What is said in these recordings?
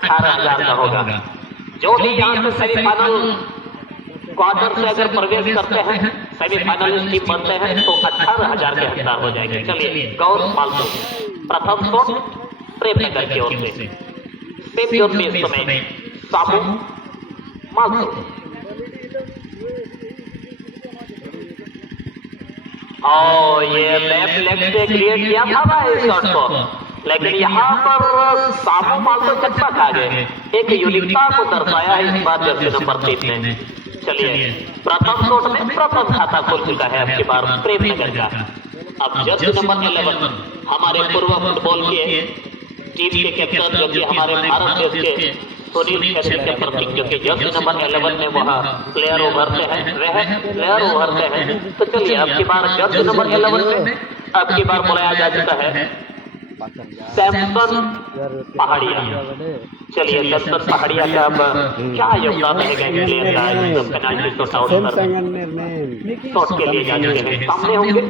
18,000 का होगा। जो भी यहाँ से सेमीफाइनल क्वार्टर से अगर प्रवेश करते हैं, सेमीफाइनल टीम बनते हैं तो 18,000 के हकदार हो जाएंगे। चलिए गौर मालतो प्रथम शॉट प्रेमनगर की ओर से सेफ जोन में इस समय सामू मालतो और ये लेफ्ट लेग से क्लियर किया था इस शॉट को, लेकिन यहाँ पर सामू मालतो चक्का खा गए। एक यूनिकता को दर्शाया है इस बार जर्सी नंबर 3 ने। चलिए प्रथम शॉट में प्रथम खाता खुल चुका है अब की बार प्रेमनगर का। अब जर्सी नंबर 11 हमारे पूर्व फुटबॉल के टीम के कैप्टन जो कि हमारे भारत देश के सुनील छेत्री के प्रतीक जो कि जर्सी नंबर 11 में वह प्लेयर उभरते हैं तो चलिए अब की बार जर्सी नंबर 11 में अब की बार बुलाया जा चुका है सैमसन पहाड़िया। चलिए सैमसन पहाड़िया का अब क्या योगदान रहेगा प्लेयर का पेनाल्टी शॉट आउट पर शॉट के लिए जा चुके हैं, सामने होंगे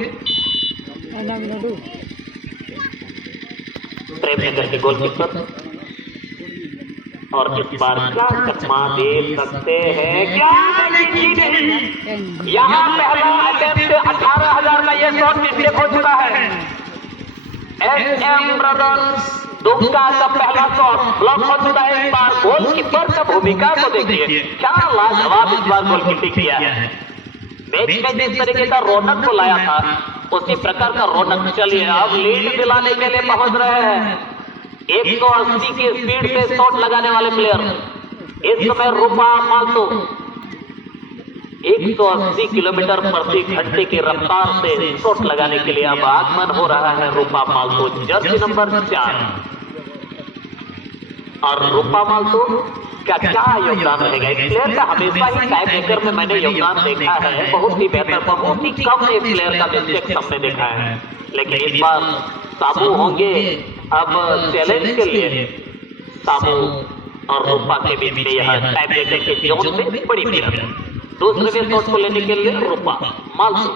प्रेमनगर के गोलकीपर और इस बार क्या चकमा दे सकते हैं क्या? यहाँ पहला अटेम्प्ट 18,000 का ये शॉट मिस्टेक हो चुका है। SM ब्रदर्स दुमका का पहला शॉट ब्लॉक हो चुका है। इस बार गोलकीपर का भूमिका को देखिए, क्या लाजवाब इस बार गोलकीपिंग किया है। मैच में जिस तरीके का रौनक को लाया था उसी प्रकार का रौनक। चलिए अब लीड दिलाने के लिए पहुंच रहे हैं 180 की स्पीड से शॉट लगाने वाले प्लेयर इस समय रूपा मालतो 180 किलोमीटर प्रति घंटे की रफ्तार से शॉट लगाने के लिए अब आगमन हो रहा है रूपा मालतो जर्सी नंबर 4। और रूपा मालतो का क्या योगदान रहेगा? इस प्लेयर का हमेशा ही टाई ब्रेकर में मैंने योगदान देखा है, बहुत ही बेहतर, बहुत ही कम एक प्लेयर का मिस्टेक हमने देखा है। लेकिन इस बार सामू होंगे अब चैलेंज के लिए। सामू और रूपा के बीच में यह टाई ब्रेकर के जोन में बड़ी भीड़ है। दूसरे में शॉट को लेने के लिए रूपा मालतो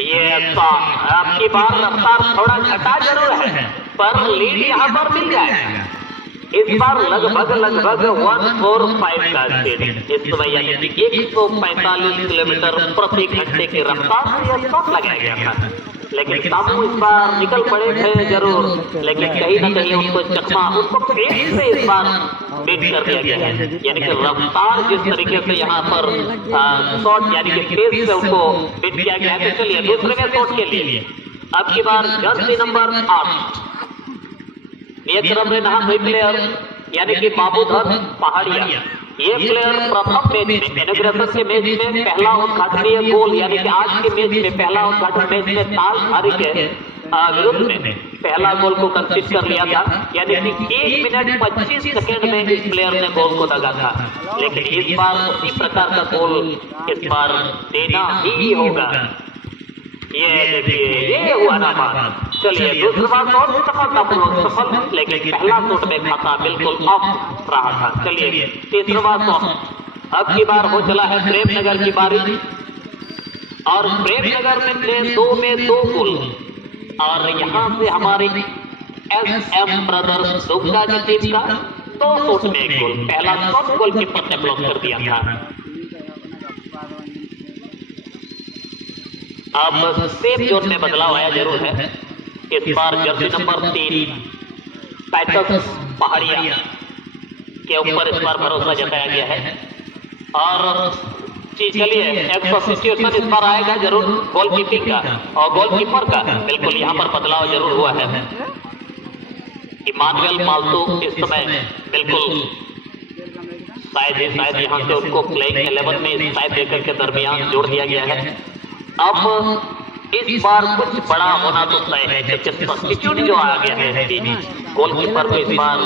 ये आपकी बार रफ्तार थोड़ा घटा जरूर है पर लीड यहाँ पर मिल जाएगा। इस बार लगभग 145 का स्पीड इस समय यानी कि 145 किलोमीटर प्रति घंटे की रफ्तार से यह शॉट लगाया गया था। लेकिन सामू इस बार निकल पड़े थे जरूर, लेकिन कहीं ना कहीं उनको चकमा उनको पेस से इस बार बीट कर दिया गया है। यानी कि रफ्तार जिस तरीके से यहाँ पर शॉट यानी कि पेस से उनको बीट किया गया है। तो चलिए दूसरे में शॉट के लिए अब की बार जर्सी नंबर 8 ये क्रम में नहा प्लेयर यानी कि बाबूधन पहाड़िया। ये प्लेयर प्रथम मैच में इनॉग्रेशन के मैच में पहला उद्घाटनीय गोल यानी कि आज के मैच में पहला उद्घाटन मैच में तालधारी के विरुद्ध में पहला गोल को कंसीड कर लिया था। यानी कि 1 मिनट 25 सेकंड में इस प्लेयर ने गोल को दगा था। लेकिन इस बार उसी प्रकार का गोल इस बार देना ही होगा। ये देखिए ये हुआ ना बात। चलिए दूसरा शॉट सफलतापूर्वक सफल, लेकिन पहला शॉट में खाता बिल्कुल ऑफ रहा था। चलिए तीसरा शॉट अब की बार हो चला है प्रेमनगर की बारी और प्रेमनगर में 2 में 2 गोल और यहाँ से हमारी SM ब्रदर्स दुमका की टीम का 2 शॉट में 1 गोल। पहला शॉट गोलकीपर ने ब्लॉक कर दिया था। अब सेफ जोन में बदलाव आया जरूर है। इस बार जर्सी नंबर 3 टाइटस पहाड़िया के ऊपर इस बार भरोसा जताया गया है और चलिए एक सब्स्टिट्यूशन इस बार आएगा जरूर गोलकीपिंग का और गोलकीपर का बिल्कुल यहाँ पर बदलाव जरूर हुआ है। इमानुएल मालतो इस समय बिल्कुल शायद यहाँ से उनको प्लेइंग 11 में इस टाई ब्रेकर के दरमियान जोड़ दिया गया है। अब इस बार कुछ बड़ा होना तो तय है क्योंकि सब्स्टिट्यूट जो आ गया है गोलकीपर को इस बार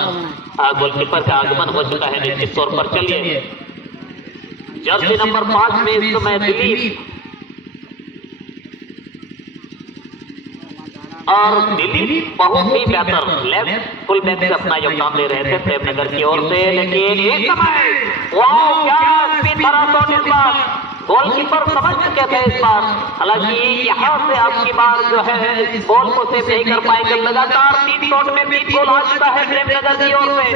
गोलकीपर का आगमन हो चुका है निश्चित तौर पर। चलिए जर्सी नंबर 5 में इस समय दिलीप और दिलीप बहुत ही बेहतर लेफ्ट फुल बैक से अपना योगदान दे रहे थे प्रेमनगर की ओर से। लेकिन इस समय वाह क्या स्पिन भरा शॉट इस बार गोलकीपर समझ चुके थे इस बार। हालांकि यहाँ से आपकी बार जो है बॉल को सेव नहीं कर पाएंगे। लगातार 3 शॉट में 3 गोल आ चुका है प्रेमनगर की ओर से।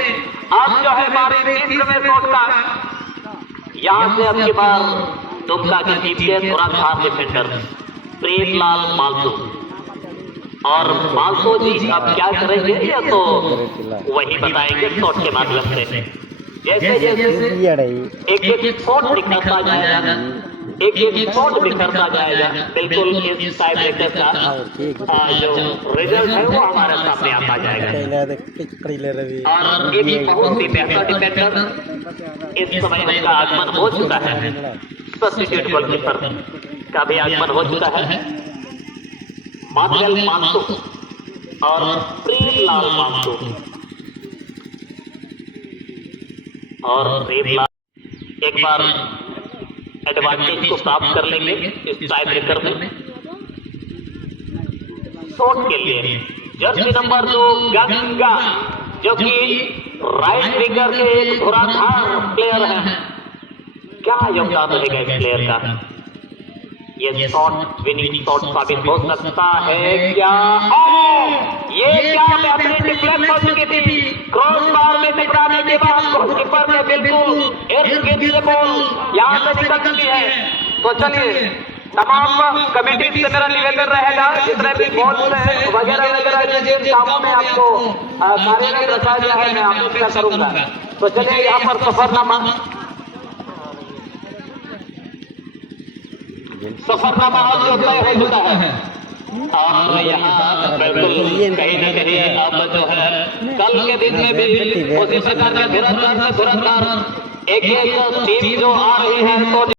अब जो है बारी तीसरे शॉट का, यहाँ से आपकी बार दुमका की टीम के धुरंधर डिफेंडर प्रेमलाल मालसू। और मालसू जी अब क्या करेंगे ये तो वही बताएंगे शॉट के माध्यम से। जैसे जैसे एक शॉट निकलता जाएगा, एक शॉट निकलता जाएगा, बिल्कुल इस टाइम ब्रेकर का जो रिजल्ट है वो हमारे सामने आता जाएगा। और एक बहुत ही बेहतर डिफेंडर इस समय उनका आगमन हो चुका है, सब्स्टिट्यूट गोलकीपर का भी आगमन हो चुका है। माधवेल मानसू और प्रेमलाल मानसू, और प्रेमलाल एक बार एडवांटेज को प्राप्त कर लेंगे इस टाई ब्रेकर में। शॉट के लिए जर्सी नंबर 2 गंगा, जो कि राइट विंगर के एक धुरंधर प्लेयर है। क्या योगदान रहेगा इस प्लेयर का? ये शॉट विनिंग शॉट साबित हो सकता है क्या? ये क्या बेहतरीन डिफ्लेक्ट हो चुकी थी, क्रॉस बार में टकराने के बाद गोलकीपर ने बिल्कुल इर्द-गिर्द से बॉल यहाँ से निकल चुकी है। तो चलिए तमाम कमेटी से मेरा निवेदन रहेगा, जितने भी बॉल है वगैरह वगैरह जिन कामों में आपको कार्यरत रखा गया है मैं आपको करूंगा। तो चलिए यहाँ पर सफरनामा जो तय हो चुका है। और यहाँ बिल्कुल कहीं न कहीं अब जो है कल के दिन में भी उसी प्रकार का धुरंधर एक टीम जो आ रही है तो